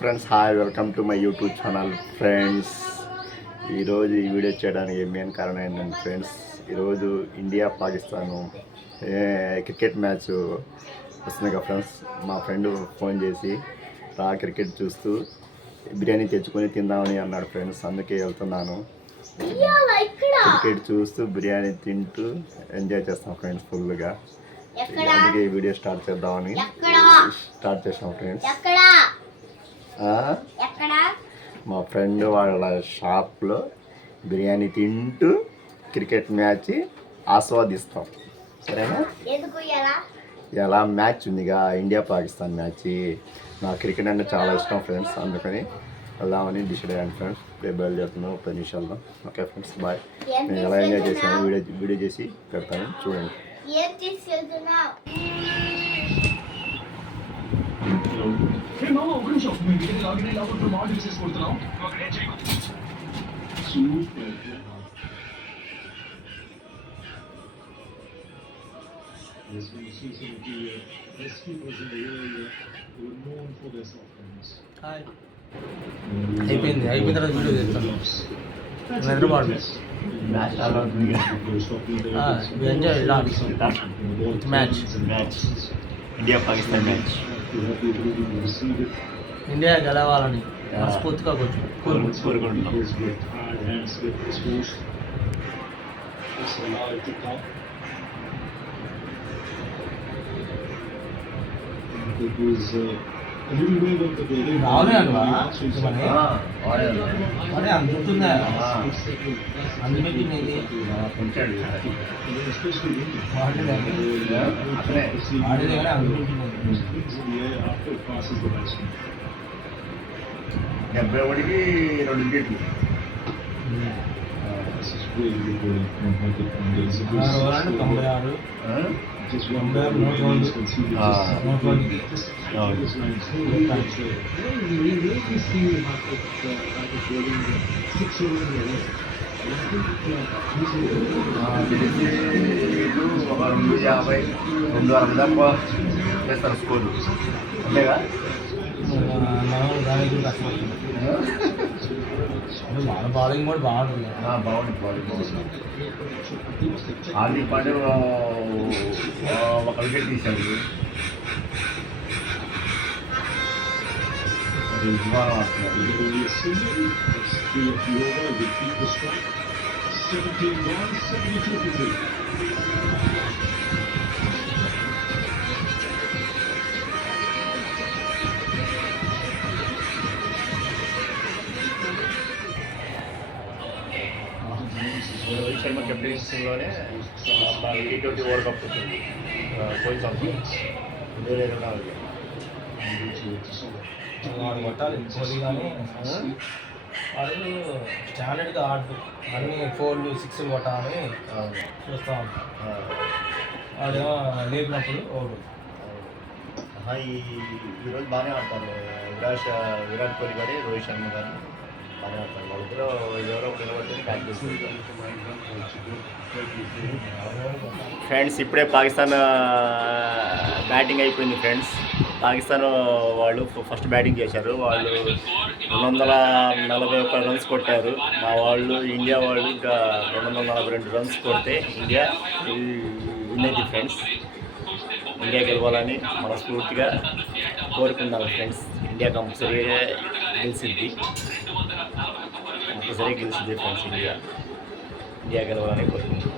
Friends hi welcome to my YouTube channel friends. ఈరోజు ఈ video చేయడానికి మెయిన్ కారణం ఏంటంటే ఫ్రెండ్స్, ఈరోజు ఇండియా పాకిస్తాన్ క్రికెట్ మ్యాచ్ వస్తుంది కదా ఫ్రెండ్స్. మా ఫ్రెండ్ ఫోన్ చేసి క్రికెట్ చూస్తూ బిర్యానీ తెచ్చుకొని తిందామని అన్నాడు ఫ్రెండ్స్. అందుకే వెళ్తున్నాను. క్రికెట్ చూస్తూ బిర్యానీ తింటూ ఎంజాయ్ చేస్తాం ఫ్రెండ్స్ ఫుల్గా. అందుకే ఈ వీడియో స్టార్ట్ చేద్దామని స్టార్ట్ చేసాం ఫ్రెండ్స్. మా ఫ్రెండ్ వాళ్ళ షాప్లో బిర్యానీ తింటూ క్రికెట్ మ్యాచ్ ఆస్వాదిస్తాం. సరేనా? ఎలా మ్యాచ్ ఉందిగా ఇండియా పాకిస్తాన్ మ్యాచ్. నాకు క్రికెట్ అంటే చాలా ఇష్టం ఫ్రెండ్స్. అందుకని వెళ్దామని డిసైడ్ అయ్యాను ఫ్రెండ్స్. రేపు బయలుదేరుతున్నాం 10 నిమిషాల్లో. Okay friends bye. నేను ఎలా ఎంజాయ్ చేశాను వీడియో చేసి పెడతాను చూడండి. అయిపోయిన తర్వాత వీడియో చేస్తాను. నిద్రపాడు enjoy match India Pakistan match. India గెలవాలని మనస్ఫూర్తిగా కోరుకుంటున్నాం. రావులే అనువా అదే అందుతుందా అందుకే తినేది ఆడేది కానీ అందుకుంటున్నది. 71కి 2 వికెట్లు. 250 దాకా చేస్తారు స్కోరు. అంతేగా వాళ్ళ బౌలింగ్ కూడా బాగుంటుంది. హార్దిక్ పాండే ఒక వికెట్ తీశాడు. రోహిత్ శర్మ కెప్టెన్సీలోనే T20 వరల్డ్ కప్ వచ్చింది పోయిన సంవత్సరం 2024. వాడు కొట్టాలి కోహ్లీ కానీ వాడు స్టాండర్డ్గా ఆడు అన్ని 4లు 6లు కొట్టాలని చూస్తూ ఉంటాం. వాడేమో లేపినప్పుడు ఓడు. ఈరోజు బాగానే ఆడతారు. విరాట్ కోహ్లీ కానీ రోహిత్ శర్మ కానీ బాగానే ఆడతారు. వాళ్ళిద్దరూ ఎవరో నిలబడితే బ్యాట్ చేస్తారు ఫ్రెండ్స్. ఇప్పుడే పాకిస్తాన్ బ్యాటింగ్ అయిపోయింది ఫ్రెండ్స్. పాకిస్తాన్ వాళ్ళు ఫస్ట్ బ్యాటింగ్ చేశారు. వాళ్ళు 241 రన్స్ కొట్టారు. మా వాళ్ళు ఇండియా వాళ్ళు ఇంకా 242 రన్స్ కొడితే ఇండియా విన్ అయింది ఫ్రెండ్స్. ఇండియా గెలవాలని మనస్ఫూర్తిగా కోరుకున్నాను ఫ్రెండ్స్. ఇండియా కంపల్సరీగా గెలిచింది ఫ్రెండ్స్. ఇండియా గెలవాలని కోరుకుంటున్నాను.